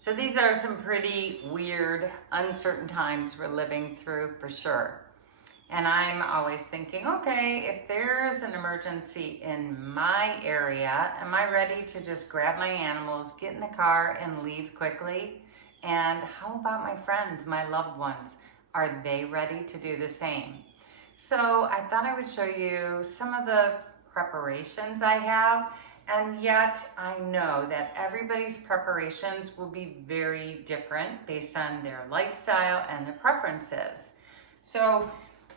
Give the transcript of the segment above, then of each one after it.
So these are some pretty weird, uncertain times we're living through for sure. And I'm always thinking, okay, if there's an emergency in my area, am I ready to just grab my animals, get in the car and leave quickly? And how about my friends, my loved ones? Are they ready to do the same? So I thought I would show you some of the preparations I have. And yet I know that everybody's preparations will be very different based on their lifestyle and their preferences. So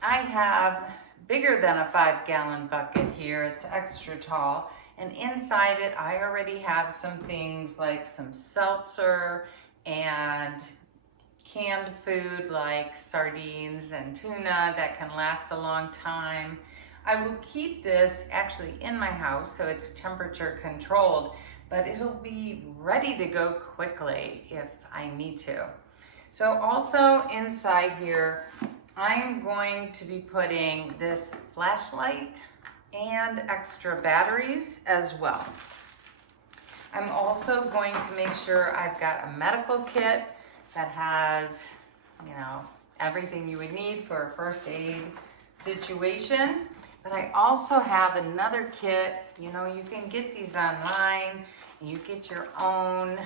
I have bigger than a 5-gallon bucket here. It's extra tall. And inside it, I already have some things like some seltzer and canned food like sardines and tuna that can last a long time. I will keep this actually in my house so it's temperature controlled, but it'll be ready to go quickly if I need to. So also inside here, I'm going to be putting this flashlight and extra batteries as well. I'm also going to make sure I've got a medical kit that has, everything you would need for a first aid situation. But I also have another kit. You can get these online. You get your own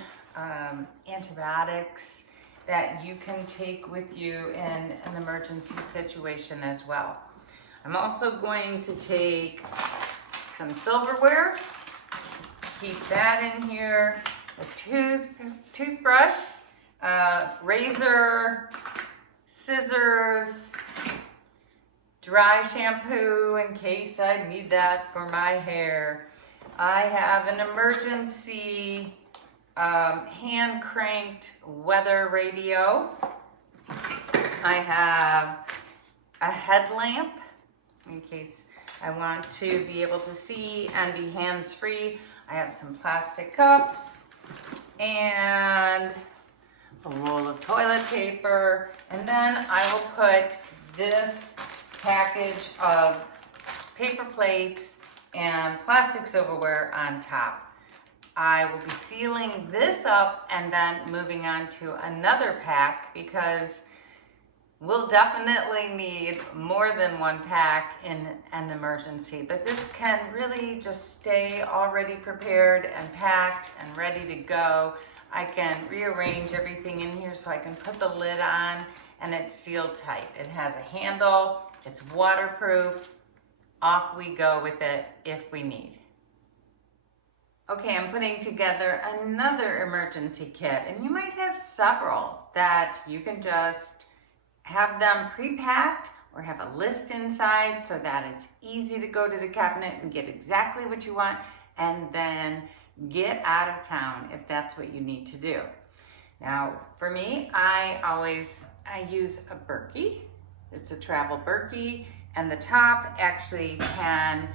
antibiotics that you can take with you in an emergency situation as well. I'm also going to take some silverware, keep that in here, a toothbrush, razor, scissors, dry shampoo in case I need that for my hair. I have an emergency hand cranked weather radio. I have a headlamp in case I want to be able to see and be hands-free. I have some plastic cups and a roll of toilet paper, and then I will put this package of paper plates and plastic silverware on top. I will be sealing this up and then moving on to another pack because we'll definitely need more than one pack in an emergency, but this can really just stay already prepared and packed and ready to go. I can rearrange everything in here so I can put the lid on and it's sealed tight. It has a handle, it's waterproof. Off we go with it if we need. Okay, I'm putting together another emergency kit, and you might have several that you can just have them pre-packed or have a list inside so that it's easy to go to the cabinet and get exactly what you want and then get out of town if that's what you need to do. Now, for me, I use a Berkey. It's a travel Berkey, and the top actually can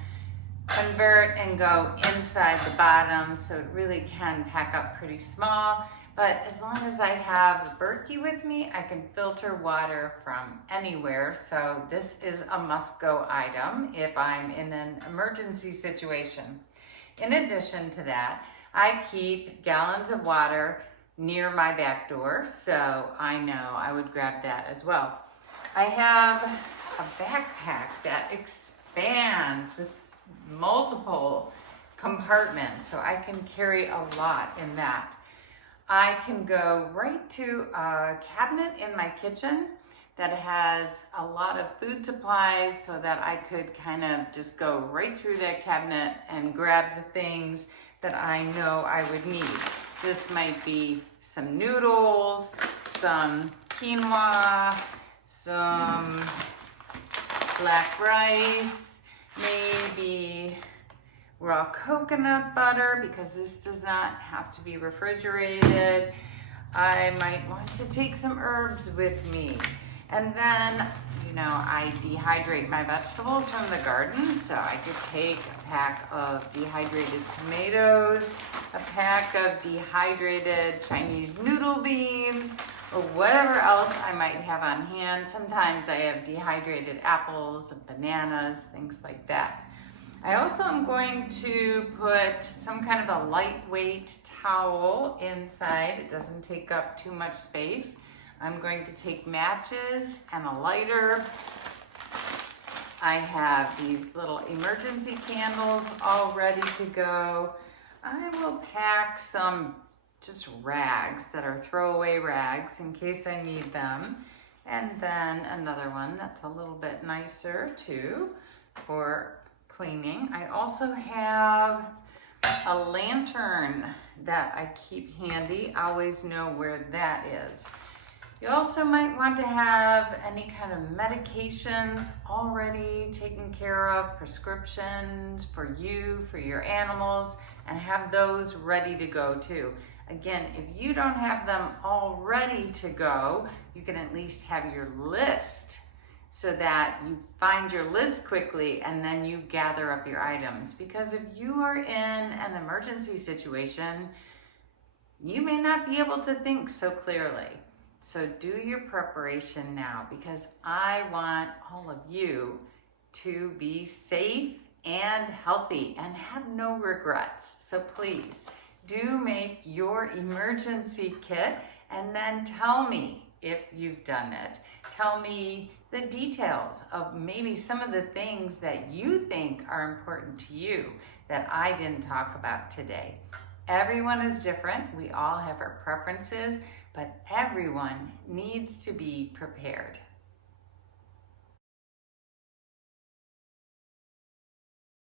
convert and go inside the bottom, so it really can pack up pretty small. But as long as I have a Berkey with me, I can filter water from anywhere. So this is a must-go item if I'm in an emergency situation. In addition to that, I keep gallons of water near my back door, so I know I would grab that as well. I have a backpack that expands with multiple compartments, so I can carry a lot in that. I can go right to a cabinet in my kitchen that has a lot of food supplies so that I could kind of just go right through that cabinet and grab the things that I know I would need. This might be some noodles, some quinoa, some black rice, maybe raw coconut butter because this does not have to be refrigerated. I might want to take some herbs with me. And then, I dehydrate my vegetables from the garden, so I could take a pack of dehydrated tomatoes, a pack of dehydrated Chinese noodle beans, or whatever else I might have on hand. Sometimes I have dehydrated apples and bananas, things like that. I also am going to put some kind of a lightweight towel inside. It doesn't take up too much space. I'm going to take matches and a lighter. I have these little emergency candles all ready to go. I will pack some just rags that are throwaway rags in case I need them. And then another one that's a little bit nicer too for cleaning. I also have a lantern that I keep handy. I always know where that is. You also might want to have any kind of medications already taken care of, prescriptions for you, for your animals, and have those ready to go too. Again, if you don't have them all ready to go, you can at least have your list so that you find your list quickly and then you gather up your items. Because if you are in an emergency situation, you may not be able to think so clearly. So do your preparation now, because I want all of you to be safe and healthy and have no regrets. So please do make your emergency kit and then tell me if you've done it. Tell me the details of maybe some of the things that you think are important to you that I didn't talk about today. Everyone is different. We all have our preferences, but everyone needs to be prepared.